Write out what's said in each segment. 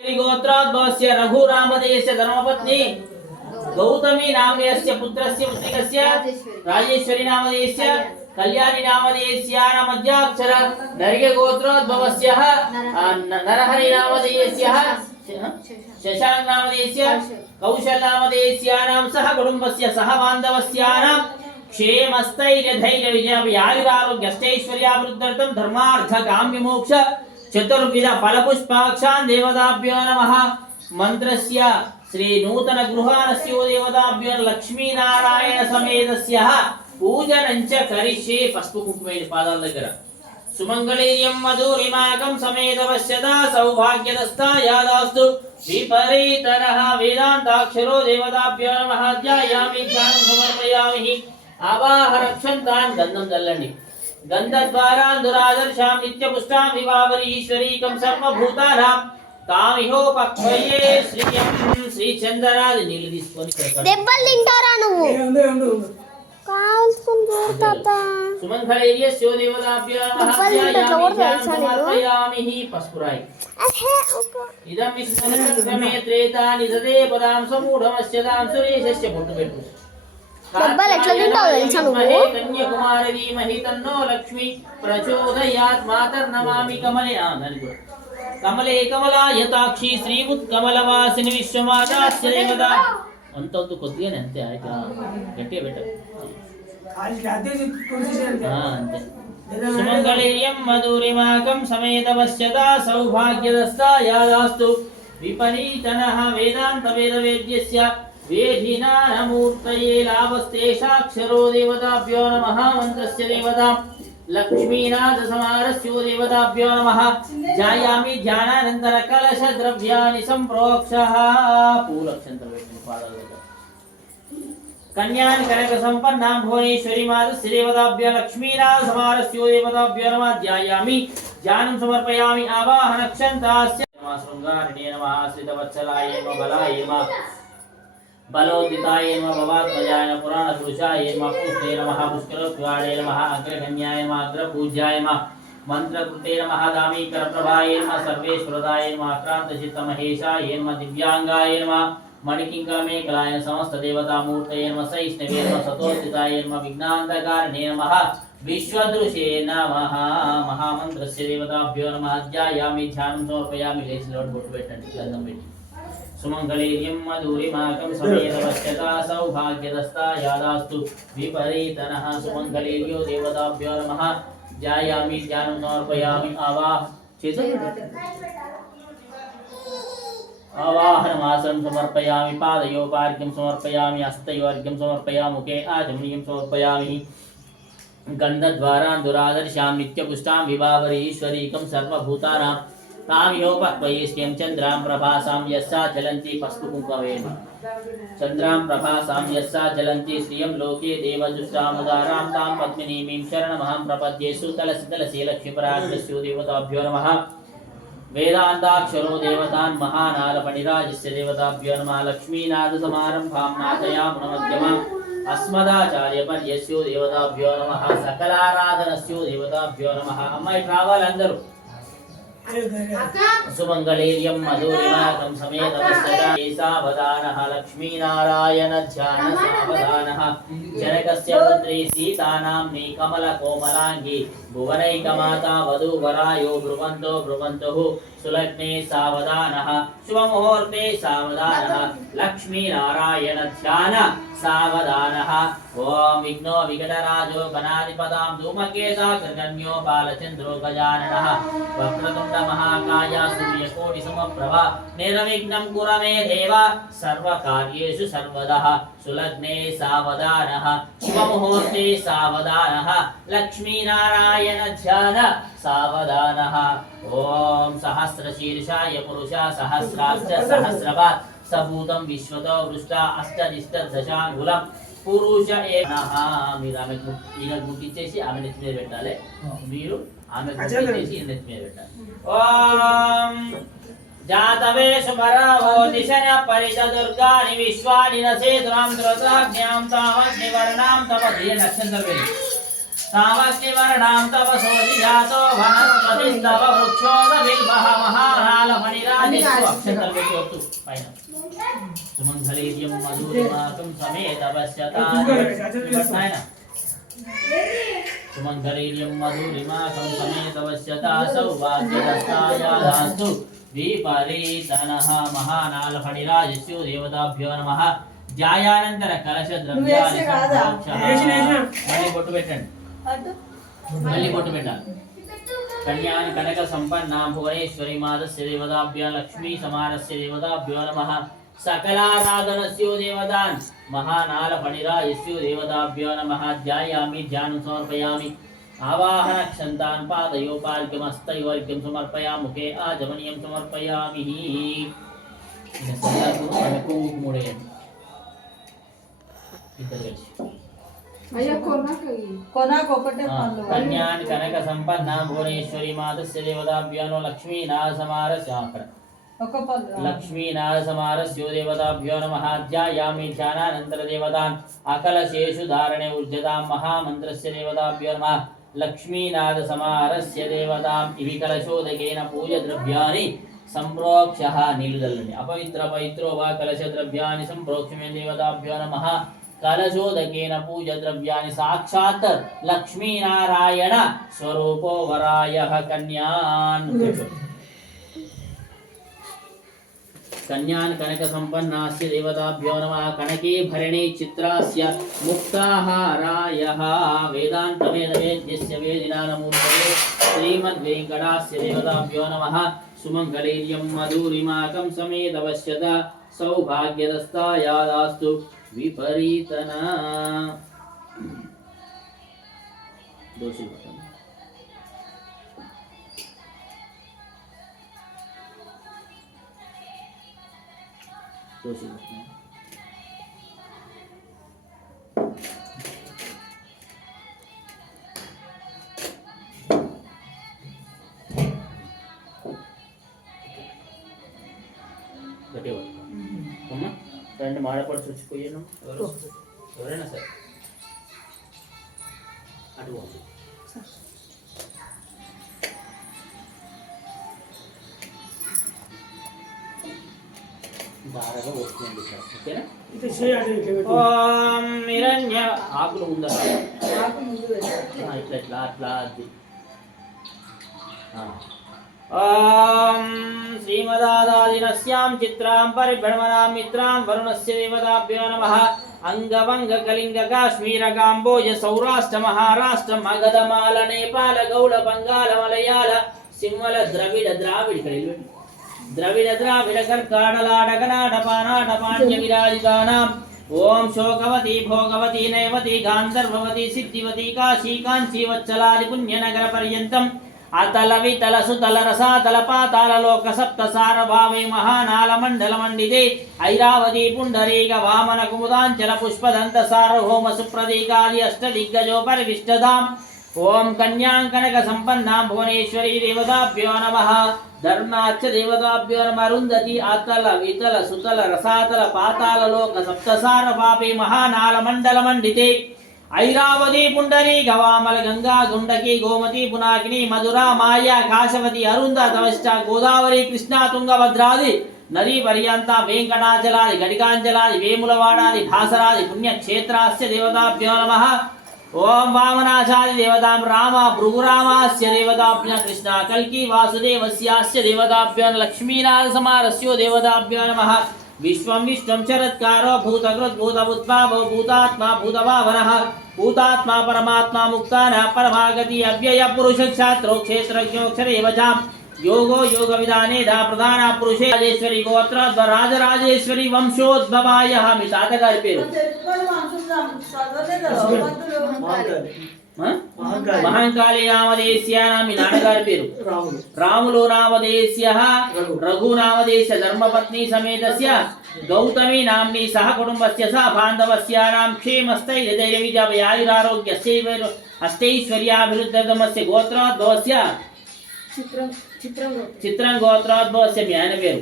गोत्रोद्भवस्य रघुरामदेयस्य धर्मपत्नी गौतमी नामधेयस्य पुत्रस्य पुत्रिकस्य राजेश्वरी नामधेयस्य कल्याणी नामधेयस्य मध्याक्षर नरिके गोत्रोद्भवस्य नरहरि नामधेयस्य शशांक नामधेयस्य कौशल नामधेयस्यानां सह कुटुंबस्य सह बान्धवस्यानां क्षेमस्थैर्यधैर्य विजयायुरारोग्यष्टैश्वर्याभिवृद्ध्यर्थं धर्मार्थ काम्य मोक्ष चतुर्विध फलपुष्पाक्षान् देवताभ्यो नमः। मंत्रस्य श्री नूतन गृहाणस्य देवताभ्यो लक्ष्मी नारायण समेतस्य पूजनं च करिष्ये। पసుపు కుంకుమ పాదాల దగ్గర सुमंगलेयं मधुरिमाकं समेतवश्यता सौभाग्यदस्ता यादास्तु विपरीतरः वेदान्ताक्षरो देवताभ्यो नमः। ध्यायामि ध्यानं समर्पयामि आवाहरक्षन्तान् गन्धं चल्लंడి गन्धद्वारान्दुरादर्शां नित्यपुष्टां विवावरीश्वरीकं सर्वभूतानां कामिहोपक्वये श्रियं श्रीचन्द्रादि నీళ్ళు తీసుకొని దెబ్బలు తింటారా నువ్వు కాల్చుకొని దూరతా సుమంగళేర్యస్య దేవతాభ్యో నమః సమర్పయామి పస్పురాయి ఇదం విష్ణుమే త్రేతాని సదే పదాం సమూఢమస్యదాం సురేశస్య పొట్టు పెట్టు దెబ్బలు ఎట్లా తింటావు తెలుసా నువ్వు కన్యాకుమారి ధీమహి తన్నో లక్ష్మి ప్రచోదయాత్ మాతర్నమామి కమలే కమలే కమలాయతాక్షి శ్రీముత్కమలవాసిని విశ్వమాతాస్య దేవత అంతంత కొద్దిగానే అంతే గట్టిగా పెట్టారు అంతే సుమంగళేర్యం మధురిమాకం సమేతవశ్యతా సౌభాగ్యదస్తా యాదాస్తు విపరీతనః వేదాంత వేదవేద్యస్య వేధినానమూర్తయే లాభస్తేషాక్షరో దేవతాభ్యో నమః। మంత్రస్య దేవతాం లక్ష్మీనాథ సమారస్యో దేవతాభ్యో నమః। ధ్యాయామి ధ్యానానంతర కలశ ద్రవ్యాని సంప్రోక్షః పూలక్షంతర పెట్టిన పాదాల దగ్గర కన్యాన్ కనక సంపన్నాం భువనేశ్వరి మాతస్య దేవతాభ్యో లక్ష్మీనాథ సమారస్యో దేవతాభ్యో నమః। ధ్యాయామి ధ్యానం సమర్పయామి ఆవాహనక్షంతాస్య నమః। శృంగారిణే నమః శ్రీతవత్సలాయ నమః బలాయ నమః बलोदिताय नमः भवात्मजाय नमः पुराणपुरुषाय नमः पुष्णे नमः पुष्करोद्वारे नमः अग्रगण्याय नमः अग्रपूज्याय नमः मंत्रकृते नमः दामीकरप्रभाय नमः सर्वेश्वरदाय नमः आक्रान्तचित्तमहेशाय नमः दिव्यांगाय नमः मणिकिङ्करमेकलाय समस्त देवतामूर्तये नमः सैष्णवे नमः सतोत्थिताय नमः विघ्नान्धकारिणे नमः विश्वदृशे नमः। महामन्त्रस्य देवताभ्यो नमः। ध्यायामि ध्यानं समर्पयामि लेसिलोट बोट्टु पेट्टंడి गंधं पेट्टि सुमंगलेर्यं मधुरिमाकं समेतवश्यता सौभाग्यदस्ता यादास्तु विपरीतनः सुमंगलेर्यो देवताभ्यो नमः। ध्यायामि ध्यानं समर्पयामि आवाहनमासनं समर्पयामि पादयोपार्घ्यं समर्पयामि हस्तयोर्घ्यं समर्पयामि मुखे आचमनीयं समर्पयामि गन्धद्वारान्दुरादर्शां नित्यपुष्टां विभावरीश्वरीकं सर्वभूतानां काम्योपक्वयेष्यं चन्द्रां प्रभासां यस्सा चलन्ति पस्तु कुङ्कमेन चन्द्रां प्रभासां यस्सा चलन्ति श्रियं लोके देवजुष्टामुदारां तां पद्मिनीं शरणमहं प्रपद्ये सुतलसितलसे लक्ष्मीपराग्रस्यो देवताभ्यो नमः। वेदान्ताक्षरो देवतान् महानालपणिराजस्य देवताभ्यो नमः। लक्ष्मीनाथसमारम्भां नाथयामुनमध्यमाम् अस्मदाचार्यपर्यस्यो देवताभ्यो नमः। सकलाराधनस्यो देवताभ्यो नमः। अम्माई ट्रावल अंदरू सुमंगलेर्यं मधुरिमाकं समेतवश्यता सावधानः लक्ष्मीनारायण ध्यान सावधानः जनकस्य पुत्री सीतानाम्नी कमलकोमलाङ्गी भुवनैकमाता वधूवरायो ब्रुवन्तुः सुलग्ने सावधानः शुभमुहूर्ते सावधानः लक्ष्मीनारायण ध्यान सावधानः। ओम विघ्नो विघटराजो गणाधिपतां धूमकेता कृतन्यो बालचन्द्रो गजाननः वक्रतुण्ड महाकाय सूर्यकोटिसमप्रभा निर्विघ्नं कुरु मे देव सर्वकार्येषु सर्वदा। सुलग्ने सावधानः शुभमुहूर्ते सावधानः लक्ष्मीनारायण ध्यान सावधानः। ओम सहस्रशीर्षाय पुरुषा सहस्राश्च सहस्रपात् सबूतं विश्वतो वृष्टा अष्टनिष्टदशाङ्गुलं पुरुष एकः। మీరు ఆమె గుర్తించేసి ఆమె నెత్తి మీద పెట్టాలి। మీరు ఆమె గుర్తించేసి నెత్తి మీద పెట్టాలి। ఓం जातवेषु परावो दिशन परिचदुर्गानि विश्वानि नसेतुरां द्रोत्राज्ञां तावन्निवर्णां तपधिय नक्षत्रवेणि तामस्ति वर्णां तव सोऽधिजातो वनस्पतिस्तव वृक्षोदबिल्वः महानालमणिराजिषु अक्षतर्वतु पైన सुमङ्गलीर्यं मधुरिमाकं समेतवस्यता सुमङ्गलीर्यं मधुरिमाकं समेतवस्यता सौभाग्यदस्तायास्तु विपरीतनः महानालफणिराजस्यो देवताभ्यो नमः ध्यायानंतर कलश द्रव्यानि मళ్ళీ బొట్టు పెట్టండి మళ్ళీ బొట్టు పెట్టాలి కన్యాని కనక సంపన్నాం భువనేశ్వరి మాదస్య దేవతాభ్యో లక్ష్మీ సమానస్య దేవతాభ్యో నమః सकलाराधनस्यो देवतान् महानालफणिराजस्यो देवताभ्यो नमः ध्यायामि ध्यानं समर्पयामि आवाहनक्षन्तान् पादयोपार्घ्यमस्तयोर्घ्यं समर्पयामि मुखे आजमनीयं समर्पयामि कन्यान् कनक संपन्ना भुवनेश्वरी मातस्य देवताभ्यो लक्ष्मी नासमारस्याकर लक्ष्मीनाथसमारस्यो देवताभ्यो नमः ध्यायामि ध्यानानंतर देवतान् अकलशेषु धारणे ऊर्जतां महामन्त्रस्य देवताभ्यो नमः लक्ष्मीनाथसमारस्य देवतां इति कलशोदकेन पूज्यद्रव्याणि संप्रोक्ष्यः निलुदल्लनि अपवित्र पवित्रो वा कलशद्रव्याणि संप्रोक्ष्यमे देवताभ्यो नमः कलशोदकेन पूज्यद्रव्याणि साक्षात् लक्ष्मीनारायण स्वरूपो वरायः कन्यान् कन्यान् कनक संपन्नास्य देवताभ्यो नमः कनके भरणे चित्रास्य मुक्ताहारायः वेदान्तवेदवेद्यस्य वेदिनानमूर्तये श्रीमद्वेङ्कटास्य देवताभ्यो नमः सुमङ्गलैर्यं मधुरिमाकं समेतवश्यत सौभाग्यदस्तायादास्तु विपरीतना दोषी రెండు మాడపడి చుచ్చిపోయాను ఎవరైనా సరే అటు బాగా వస్తుంది సార్ ఓకేనా ఓం నిరణ్య ఆకులు ఉందా ఇట్లా ఇట్లా అట్లా అది ఓం శ్రీమదాదాదినస్యాం చిత్రాం పరిభ్రమణాం మిత్రాం వరుణస్య దేవతాభ్యో నమః అంగవంగ కళింగ కాశ్మీర కాంబోజ సౌరాష్ట్ర మహారాష్ట్ర మగధమాల నేపాల గౌడ బంగాళ మలయాళ సింహల ద్రవిడ ద్రవిడ ద్రావిడ కర్కాటలాడ కనాట పానాట పాణ్య విరాజితానాం ఓం శోకవతి భోగవతి నైవతి గాంధర్వవతి సిద్ధివతి కాశీ కాంచీ వత్సలాది పుణ్యనగర పర్యంతం అతల వితల సుతల రసాతల పాతాల లోక సప్త సారభావే మహానాల మండల మండితే ఐరావతి పుండరీక వామన కుముదాంచల పుష్పదంత సార్వభౌమ సుప్రదీకాది అష్టదిగ్గజో పరివిష్టదాం ఓం కన్యాం కనక సంపన్నాం భువనేశ్వరీ దేవతాభ్యో నమః ధర్మాచ్చ దేవతాభ్యో నమః అరుంధతి అతల వితల సుతల రసాతల పాతాల లోక సప్తసార పాపే మహానాల మండల మండితే ఐరావతి పుండరీ గవామల గంగా గుండకి గోమతి పునాకిని మధుర మాయా కాశవతి అరుంధ తవశ్చ గోదావరి కృష్ణా తుంగభద్రాది నదీ పర్యంత వెంకటాచలాది గడికాంచలాది వేములవాడాది భాసరాది పుణ్యక్షేత్రాస్య దేవతాభ్యో నమః ఓం వామనాచాది దేవతాం రామ భృగురామాస్య దేవతాభ్యో కృష్ణ కల్కి వాసుదేవస్యాస్య దేవతాభ్యో లక్ష్మీనాథ సమారస్యో దేవతాభ్యో నమః విశ్వం విశ్వం శరత్కారో భూతకృత్ భూతభూత్వాభో భూతాత్మా భూతభావనః భూతాత్మా పరమాత్మా ముక్తాన పరమాగతి అవ్యయ పురుష క్షాత్రో క్షేత్రజ్ఞోక్షరేవ చాం యోగో యోగ విధానేద ప్రధాన పురుషే రాజేశ్వరి గోత్ర రాజరాజేశ్వరి వంశోద్భవాయ మీ తాతగారి పేరు మహంకాళి నామదేశ్య మీ నాన్నగారి పేరు రాములు నామదేశ్య రఘు నామదేశ్య ధర్మపత్ని సమేతస్య గౌతమి నామ్ని సహ కుటుంబస్య సహ బాంధవస్య నాం క్షేమస్థైర్యజయ విజయాయురారోగ్యస్య అష్టైశ్వర్యాభివృద్ధమస్య గోత్రోద్భవస్య చిత్రం గోత్రోద్భవస్య మీ ఆయన పేరు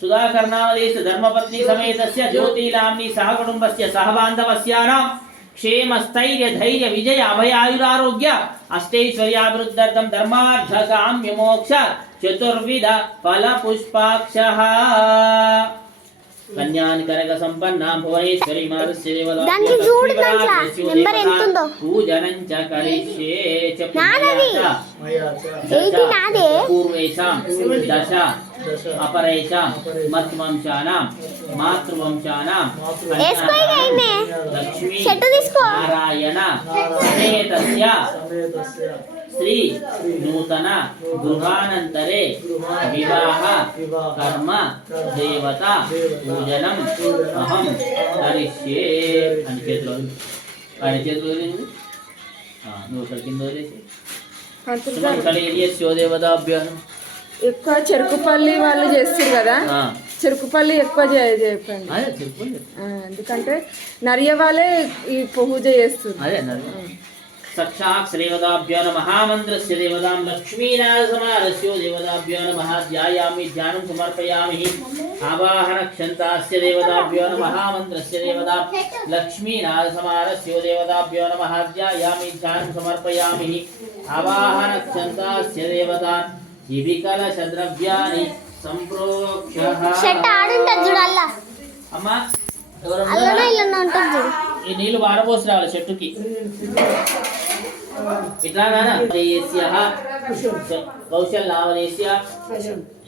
సుధాకర్ నామదేశ్య ధర్మపత్ని సమేతస్య జ్యోతి నామ్ని సహ కుటుంబస్య సహ బాంధవస్య నాం क्षेम स्थैर्य धैर्य विजय अभयायुरारोग्य अष्टैश्वर्याभिवृद्ध्यर्थं धर्मार्थ काम्य मोक्ष चतुर्विध फल पुष्पाक्षः कन्यान कनक संपन्ना भुवनेश्वरी मारुस्य देवता దానికి చూడు దాంట్లో నెంబర్ ఎంత ఉందో पूजनं च करिष्ये च నాదది 80 నాదే पूर्वेषां दश अपरेषां मत्वंशानां मातृवंशानां వేసుకోయిగా ఈమె लक्ष्मी చెట్టు తీసుకో नारायण समेतस्य श्री नूतन गृहानन्तरे विवाह कर्म देवता पूजनम अहम करिष्ये అని చేతులు ఆయన చేతులు నువ్వు ఇక్కడ కింద వదిలేసి దేవతాభ్యానం ఎక్కువ చెరుకుపల్లి వాళ్ళు చేస్తారు కదా, చెరుకుపల్లి ఎక్కువ చెప్పండి. ఎందుకంటే నర్య వాళ్ళే ఈ పూజ చేస్తారు. साक्षात् श्रीवदाभ्यो नमः महामन्त्रस्य देवतां लक्ष्मीनाथसमारस्यो देवताभ्यो नमः ध्यायामि ध्यानं समर्पयामि आवाहनक्षन्तास्य देवताभ्यो नमः महामन्त्रस्य देवतां लक्ष्मीनाथसमारस्यो देवताभ्यो नमः ध्यायामि ध्यानं समर्पयामि आवाहनक्षन्तास्य देवतां इविकलशद्रव्यानि सम्प्रोक्ष्यः షట్ ఆడుంటది చూడు అల్ల अम्मा అల్లనే ఇల్లనే ఉంటది చూడు. ఈ నీళ్లు వారబోసి రావాలి చెట్టుకి ఇట్లా కౌశల్ నామదేశ్య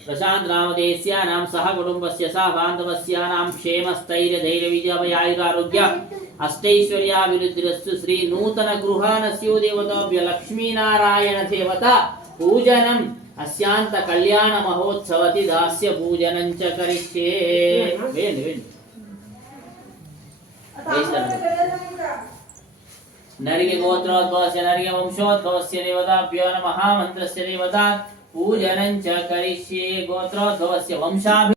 ప్రశాంత్ నామదేశ్య నాం సహ కుటుంబస్య సహ బాంధవస్య నాం క్షేమ స్థైర్య ధైర్య విజయాయురారోగ్య అష్టైశ్వర్యాభివృద్ధిరస్తు శ్రీ నూతన గృహానస్యో దేవతాభ్య లక్ష్మీనారాయణ దేవత పూజనం అస్యాంత కళ్యాణ మహోత్సవతి దాస్య పూజనం చ కరిష్యే. వేయండి వేయండి नरिगे गोत्रोद्भवस्य नरिगे वंशोद्भवस्य देवताभ्यो नमः महामन्त्रस्य देवता पूजनं च करिष्ये. गोत्रोद्भवस्य वंशाभिवृद्धिः